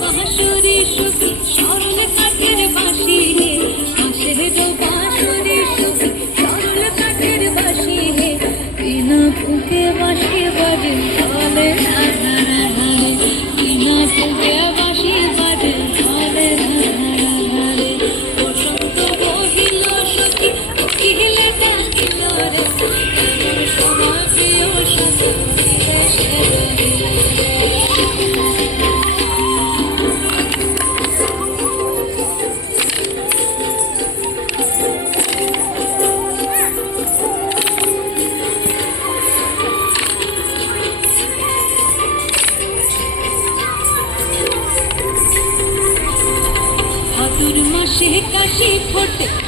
বাহাতুরি आकाशे काशी फुट